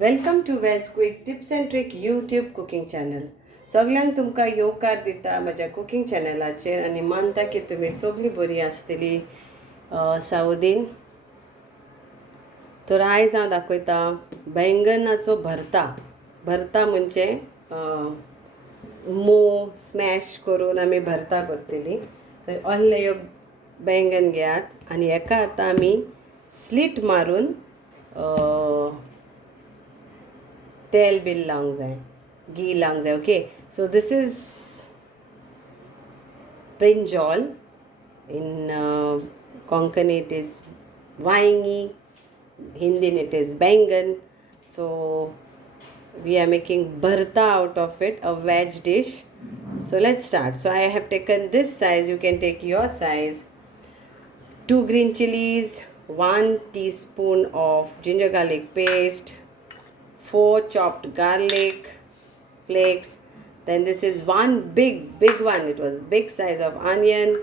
Welcome to veg quick tips and trick YouTube cooking channel. सगळ्यांक तुमकां येवकार दिता म्हज्या कुकिंग चॅनलाचेर आनी मानता की तुमी सगळीं बरीं आसतलीं सावधीन. तर आयज हांव दाखयता बैंगनाचो भरता. भरता म्हणजे मोव स्मॅश करून आमी भरता करतलीं. तर असले एक बैंगन घेयात आनी हेका आतां आमी स्लीट मारून तेल बिल लावंक जाय, घी लावंक जाय. Okay, so this is brinjal. In Konkani it is vaingi, Hindi it is Baigan. So we are making bharta out of it, a veg dish. So let's start. So I have taken this size, you can take your size. 2 green chilies, 1 teaspoon of ginger garlic paste, 4 chopped garlic flakes. Then this is one big one, it was big size of onion.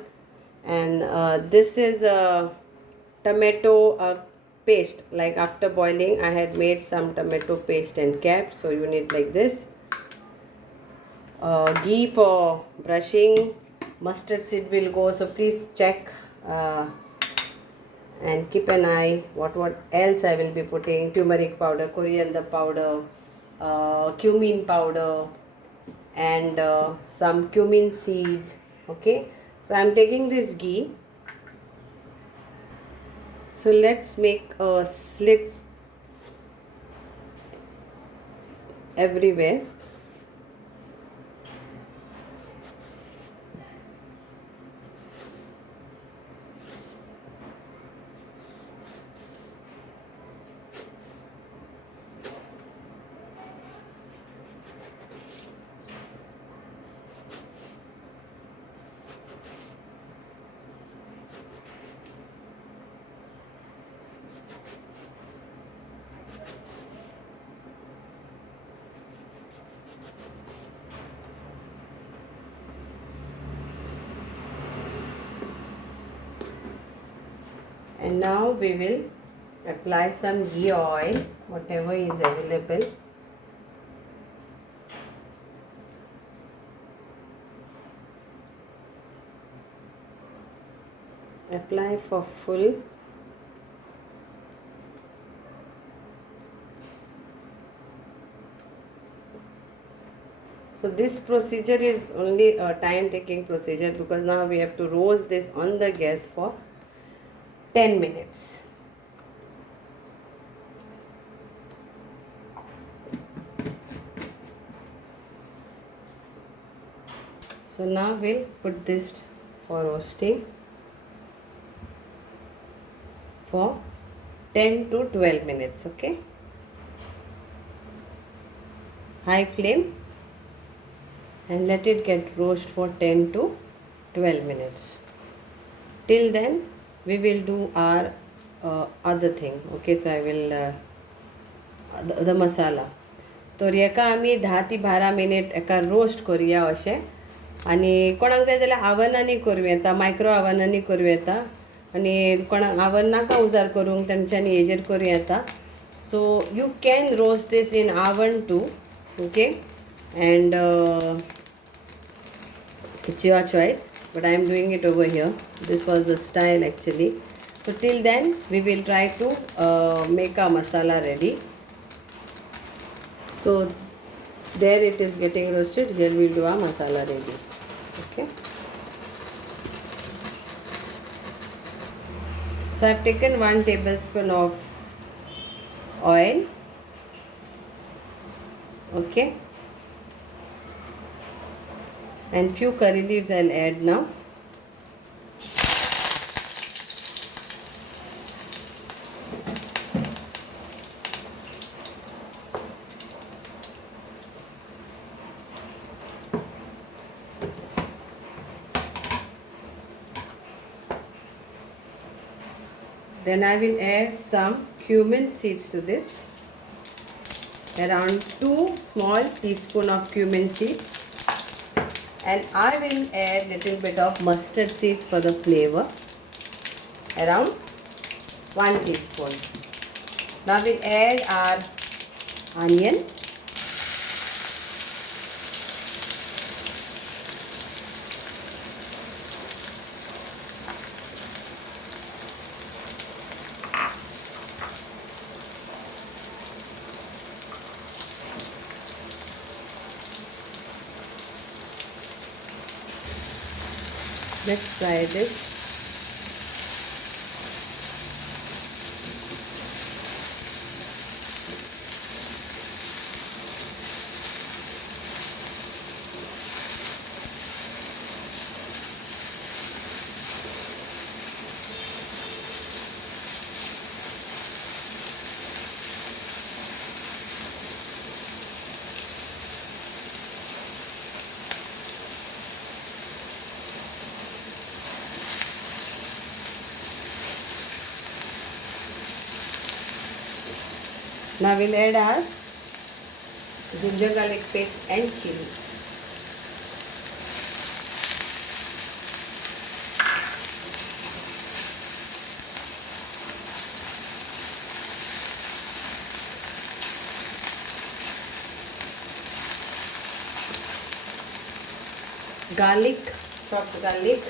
And this is a tomato paste, like after boiling I had made some tomato paste and kept, so you need like this. Ghee for brushing, mustard seed will go, so please check and keep an eye what else I will be putting. Turmeric powder, coriander powder, cumin powder, and some cumin seeds. Okay, so I'm taking this ghee. So let's make slits everywhere. And now we will apply some ghee oil, whatever is available. Apply for full. So this procedure is only a time taking procedure, because now we have to roast this on the gas for 10 minutes. So now we'll put this for roasting for 10 to 12 minutes. Okay, high flame, and let it get roast for 10 to 12 minutes. Till then we will do our other thing. Okay, so I will the masala. तर हेका आमी 10 ते 12 minute एका roast करूया अशें. आनी कोणाक जाय जाल्यार आवनांनी करूं येता, मायक्रो आवनांनी करूं येता, आनी कोणाक आवन नाका उजार करूंक तेंच्यांनी हेजेर करूं येता. So you can roast this in oven too. Okay, and it's your choice, but I am doing it over here. This was the style actually. So till then we will try to make our masala ready. So there it is getting roasted. Here we will do our masala ready. Okay, so I have taken 1 tablespoon of oil. Okay, and few curry leaves I'll add now. Then I will add some cumin seeds to this, around 2 small teaspoon of cumin seeds. And I will add little bit of mustard seeds for the flavor, around 1 teaspoon. Now we'll add our onion, let's try this. Now we'll add our ginger garlic paste and chili. Garlic, chopped garlic.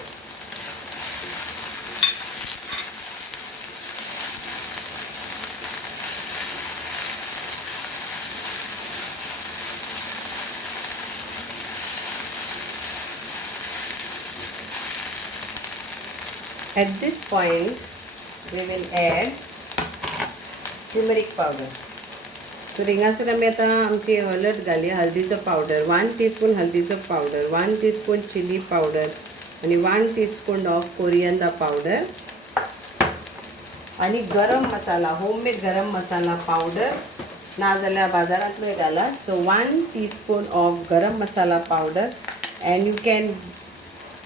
At this point, we will add turmeric powder. So रिंगासर आमी आता आमची हळद घालया, हळदीचो powder 1 teaspoon हळदीचो powder, 1 teaspoon chilli powder आणि 1 teaspoon of coriander powder आणि गरम मसाला, होममेड गरम मसाला पावडर ना जाल्यार बाजारांतलो घाला. सो 1 टीस्पून ऑफ गरम मसाला powder and you can,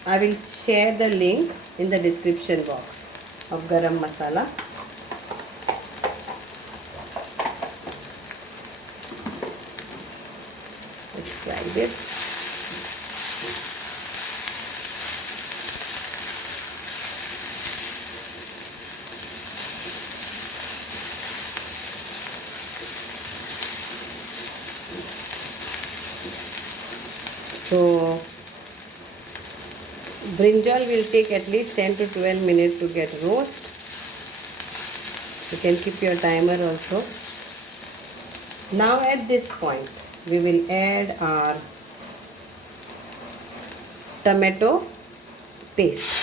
I will share the link in the description box of garam masala. Let's try this. So brinjal will take at least 10 to 12 minutes to get roast. You can keep your timer also. Now at this point we will add our tomato paste.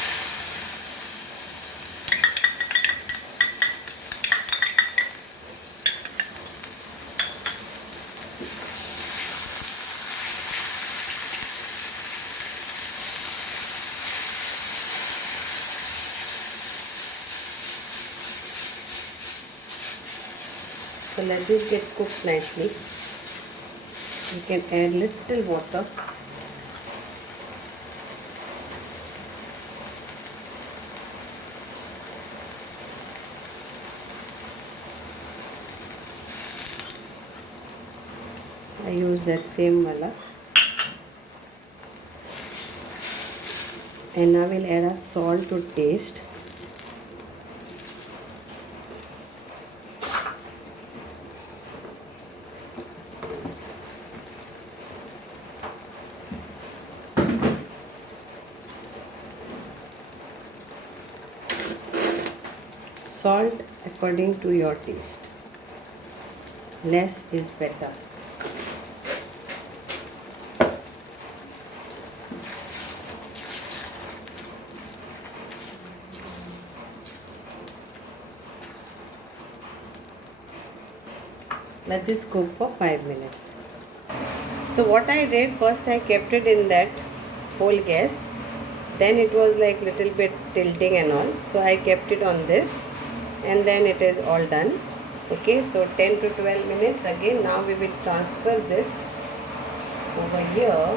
So let this get cooked nicely. You can add little water. I use that same wala. And now we'll add a salt to taste. Salt according to your taste. Less is better. Let this cook for 5 minutes. So what I did, first I kept it in that whole gas. Then it was like little bit tilting and all. So I kept it on this. And then it is all done. Okay, so 10 to 12 minutes again. Now we will transfer this over here,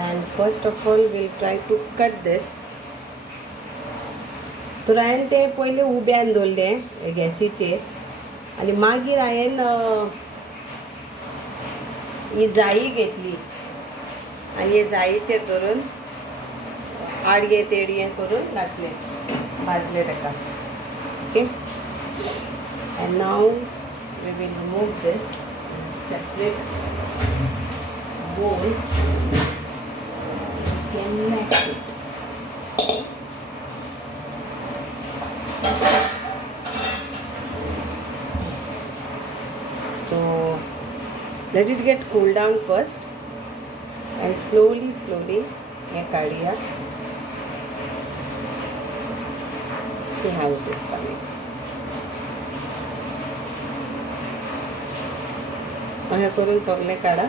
and first of all we'll try to cut this. तर हांवें ते पयले उब्यान दवरलें गॅसीचेर आनी मागीर हांवें ही जायी घेतली आनी हे जायेचेर धरून आडये तेडये करून घातले, भाजले ताका. Okay, And now we will remove this in separate bowl. We can mash it. So let it get cooled down first, and slowly kaadiya. See how it is coming. अशें करून सगळें काडा.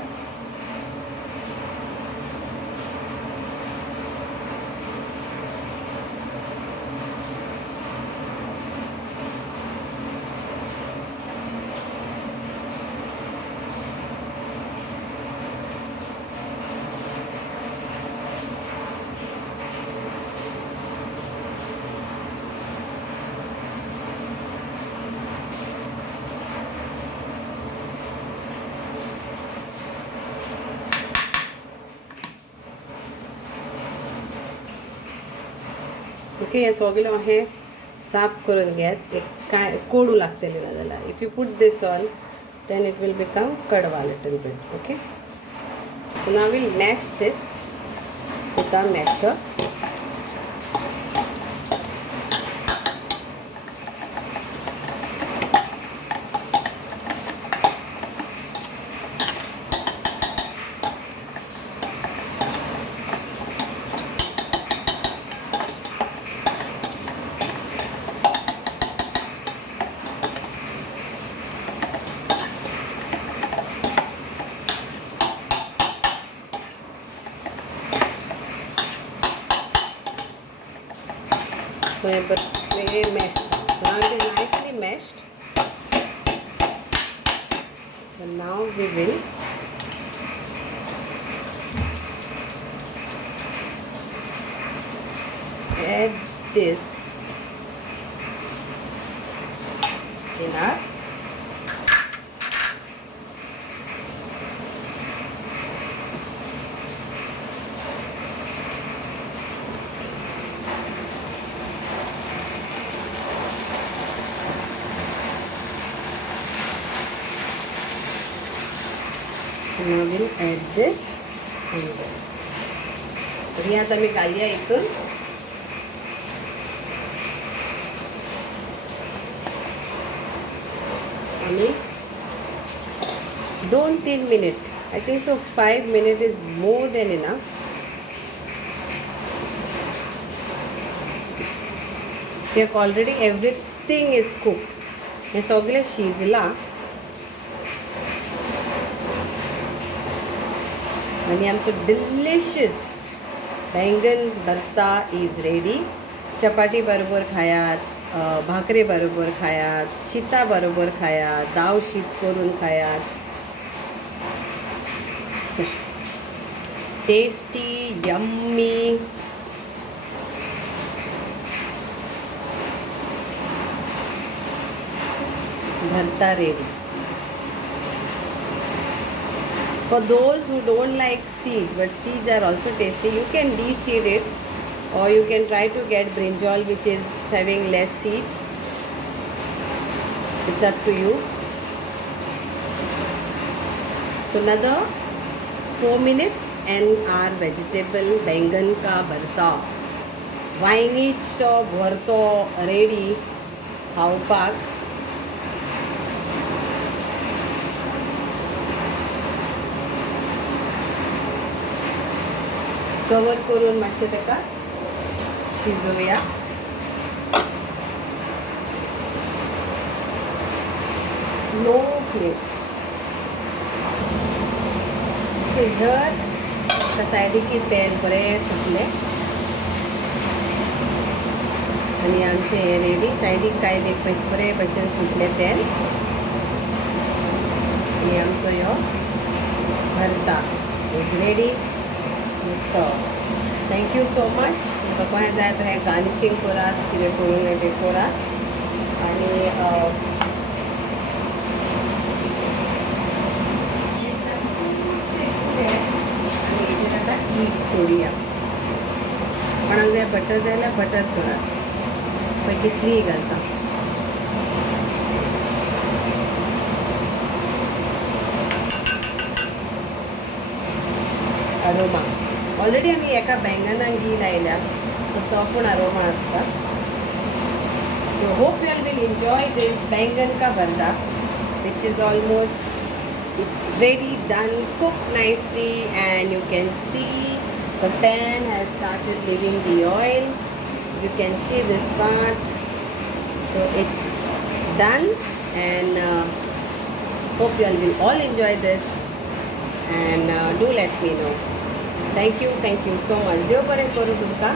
ओके, हे सगळें अशें साफ करून घेत. एक काय कोडू लागतलें ना जाल्यार if you put this on then it will become kadwa little bit. Okay, so now we'll mash this with our masher. So they mesh. So now it is nicely meshed. So now we will add this in our now we'll add this and this. तर ही आता मी घालूया इथून. आणि 2-3 minute, I think so 5 minutes is more than enough. Here already everything is cooked. हे सगळें शिजला आणि आमचं delicious बैंगन भरता इज रेडी. चपाती बरोबर खायात, भाकरे बरोबर खायात, शीता बरोबर खायात, दाव शीत करून खायात. Tasty, yummy. Bharta ready. For those who don't like seeds, but seeds are also tasty, you can de-seed it, or you can try to get brinjal which is having less seeds. It's up to you. So another 4 minutes and our vegetable Baingan ka Bharta, Vaighicho Bharta ready. How pak? Cover करून मातशें ताका शिजोवया. Low flame. Here सायडीक तेल बरें सुटलें आनी आमचें हें ready. सायडीक कायलेक बरें भशेन सुटलें तेल आनी आमचो ह्यो भरता is ready. So thank you so much. तुमकां कोणें जाय तर हें गार्निशींग करात, कितें करून तें करात. आनी हेजेर आतां हीट सोडुया. कोणाक जाय बटर जाय जाल्यार बटर सोडात. पळय कितलीय घालता. अरोमा ऑलरेडी आमी एका बैंगनाक घी लायल्या सो तो पण अरोमा आसता so hope you will enjoy this बैंगन का भरता which is almost it's ready done cooked nicely and you can see the pan has started giving the oil. You can see this part, so it's done and hope you all will all enjoy this and do let me know. Thank you so much. देव बरें करूं तुमकां.